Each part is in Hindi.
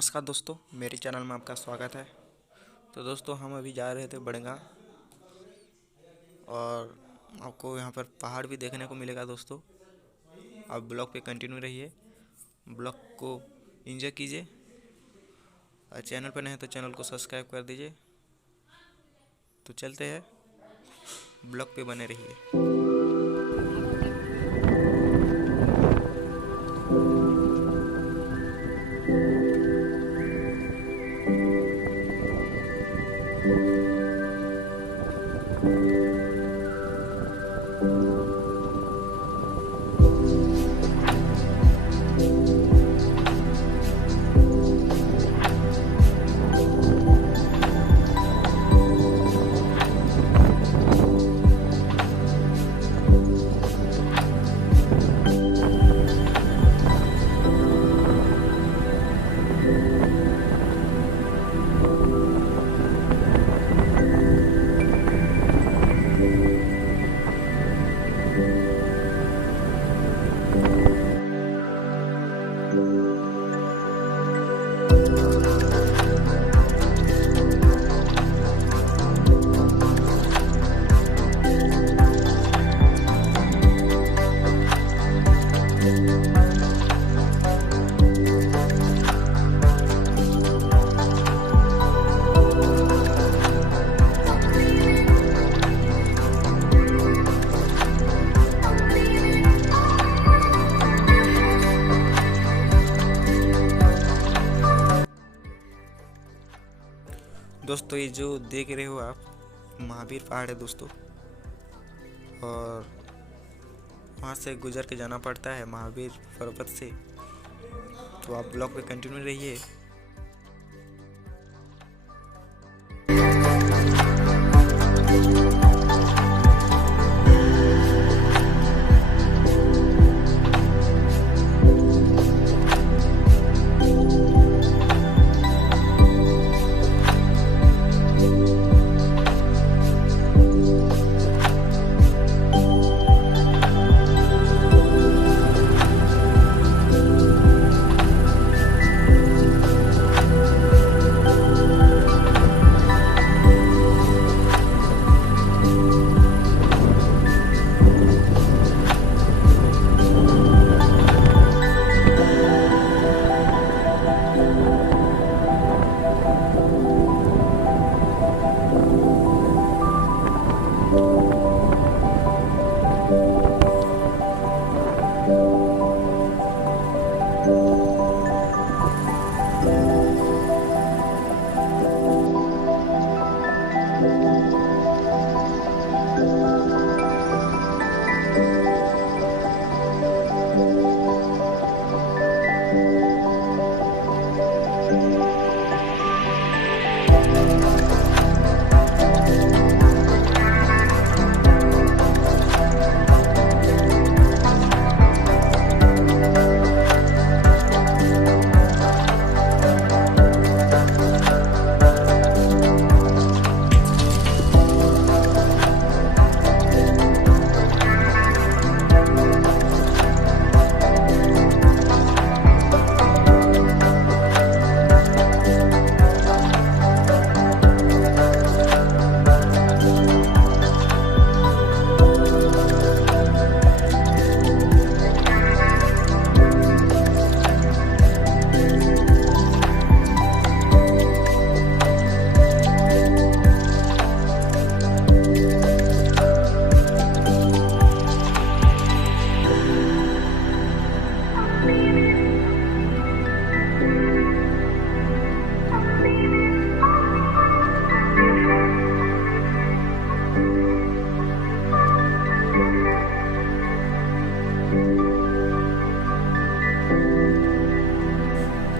नमस्कार दोस्तों, मेरे चैनल में आपका स्वागत है। तो दोस्तों हम अभी जा रहे थे बड़गा और आपको यहाँ पर पहाड़ भी देखने को मिलेगा। दोस्तों आप ब्लॉग पे कंटिन्यू रहिए, ब्लॉग को एंजॉय कीजिए और चैनल पर नहीं तो चैनल को सब्सक्राइब कर दीजिए। तो चलते हैं, ब्लॉग पे बने रहिए। दोस्तों ये जो देख रहे हो आप महावीर पहाड़ है दोस्तों, और वहाँ से गुजर के जाना पड़ता है महावीर पर्वत से। तो आप ब्लॉग पे कंटिन्यू रहिए।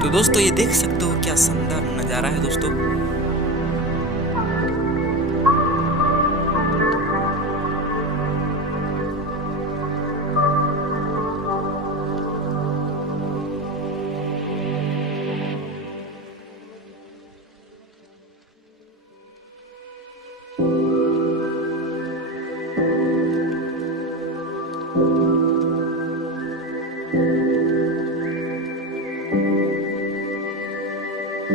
तो दोस्तों ये देख सकते हो क्या शानदार नज़ारा है दोस्तों। तो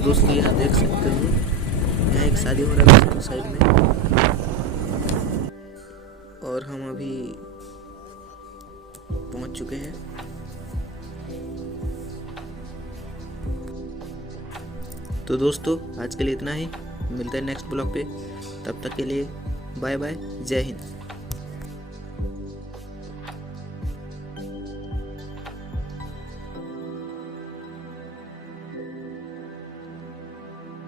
दोस्तों यहाँ देख सकते हो, यहाँ एक शादी हो रहा है साइड में, और हम अभी पहुँच चुके हैं। तो दोस्तों आज के लिए इतना ही, मिलते हैं नेक्स्ट ब्लॉग पे, तब तक के लिए बाय बाय, जय हिंद।